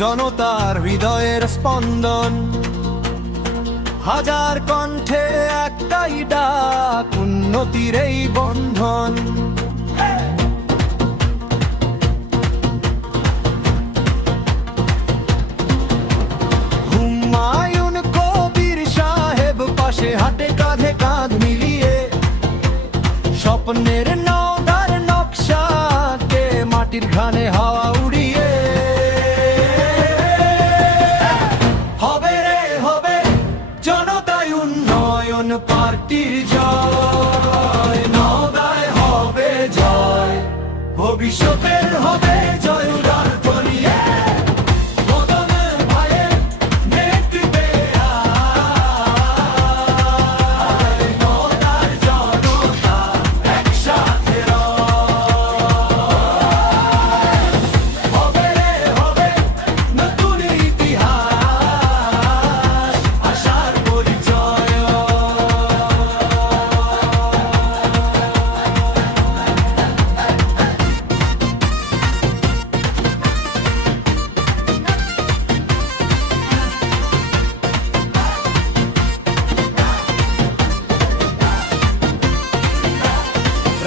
জনতার হৃদয়ের স্পন্দন। হাজার কণ্ঠে একটাই ডাক, উন্নতির এই বন্ধন। হুমায়ুন কবির সাহেব পাশে হাতে কাঁধে কাঁধ মিলিয়ে স্বপ্নের নওদার নকশাকে মাটির ঘানে হাওয়া উড়িয়ে হবে রে হবে জনতায় উন্নয়ন পার্টির জয়। নওদায় হবে জয়, ভবিষ্যতের হবে জয় উদার ধ্বনি।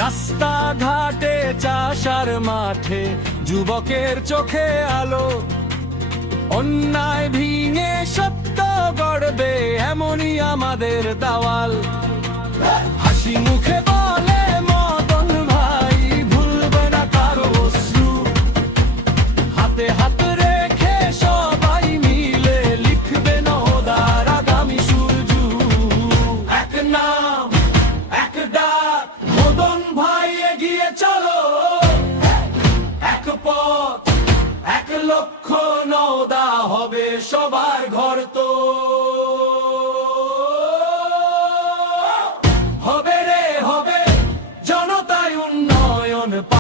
রাস্তাঘাটে চাষার মাঠে যুবকের চোখে আলো, অন্যায় ভেঙে সত্য গড়বে এমনই আমাদের দাওয়াল। হাসি মুখে বলে মদন ভাই ভুলবে না কারো অশ্রু, হাতে হাত রেখে সবাই মিলে লিখবে নওদার আগামী সূর্য। এক নাম এক ডাক, মদন ভাই এগিয়ে চলো, এক পথ এক লক্ষ্য, নওদা হবে সবার ঘর তো।